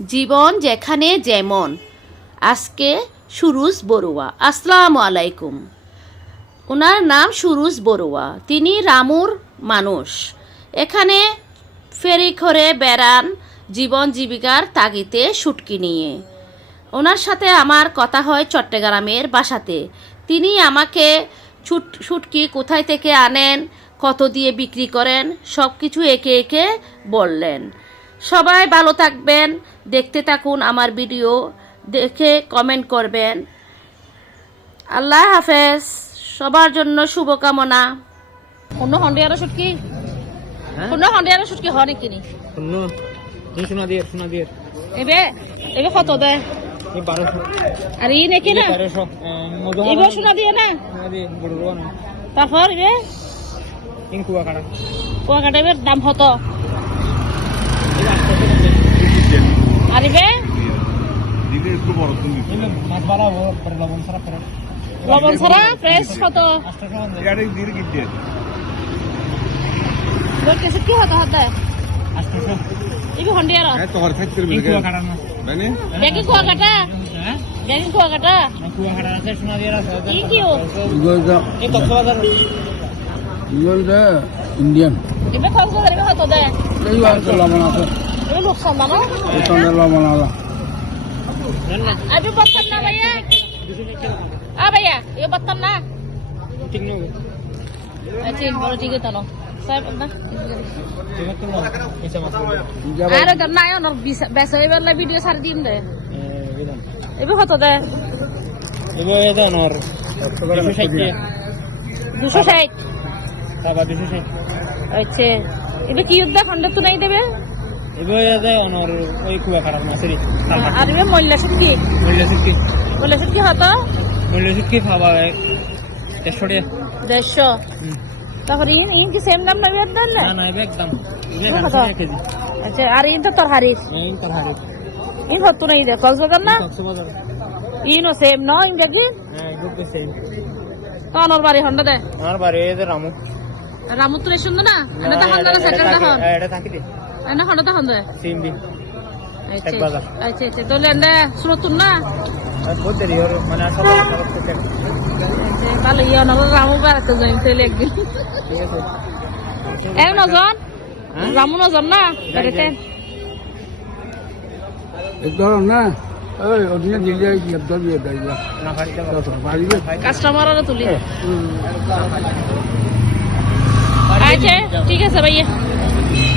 জীবন যেখানে যেমন। আজকে সুরুজ বড়ুয়া। আসসালামু আলাইকুম। ওনার নাম সুরুজ বড়ুয়া। তিনি রামুর মানুষ। এখানে ফেরি করে বেড়ান জীবন জীবিকার তাগিদে শুটকি নিয়ে। ওনার সাথে আমার কথা হয় চট্টগ্রামের বাসাতে। তিনি আমাকে শুটকি কোথায় থেকে আনেন, কত দিয়ে বিক্রি করেন, সব কিছু একে একে বললেন। সবাই ভালো থাকবেন, দেখতে থাকুন আমার ভিডিও, দেখে কমেন্ট করবেন। আল্লাহ হাফেজ। সবার জন্য শুভকামনা। অন্য হন্ডিয়ার শুটকি অন্য হন্ডিয়ার শুটকি হয় নাকি নি? সোনা দিয়ে এবে এবে কত দেয়? 1200। আর ই নাকি না 1200 এবে সোনা দিয়ে না? সোনা দিয়ে বড় না। তারপর এবে কুয়াকাটা এবার দাম কত? আর এবে লবণ ছাড়া ফ্রেশ কত? কি হতো হতে এবে হন্ডিয়ার দেখি কুয়াকাটা দেখি কুয়াকাটা ই কিও ইন্ডিয়ান এবে কক্সবাজার এবে কত দেয়? লবণ আছে এবে লোকসান জানো লবণ আলা আবে বর্তমান না ভাইয়া ভাইয়া এ বর্তমান না ঠিক না আচ্ছা বড় ঠিক আছে না সাহেব না ঠিক আছে আরে তো নাই ওর বেসা এবার না ভিডিও ছাড় দিন দে এবে কত দেয়? এবার এটা নর 260 260 টাকা 260। আচ্ছা এবে কি উদ্দা খন্ড তো নাই দেবে? এবার এটা নর ওই কুয়া খারাপ না সরি আর এবে মল্লা কি মূল্য কি হতো কি খাবা 150 150 তারপর ইন কি সেম দাম না এর দাম না? না এবার একদম আচ্ছা আর ইন তো তোর হারিস ইন হতো নাই দে কক্সবাজার না ইনও সেম না ইন দেখি তো আমার বাড়ি হন্ডা দে আমার বাড়ি রামু রামু তো সুন্দর না এটা তো হন্ডা সেটেল দেখো এটা থাকি দে এটা হন্ডা তো হন্ডা সিমবি আচ্ছা আচ্ছা তো লেন্দা সুরতুন না বহুত দেরি হলো মানে আসলে ভালো ইয়া না রামু বাড়াতে যাই তাহলে একদিন ঠিক আছে এর নজন রামু নজন না দেখেন একদম না ওই ওদিকে দিলে একদম দিয়ে দেয় না খাইতে পারিবে কাস্টমাররা তুলি আচ্ছা ঠিক আছে ভাইয়া।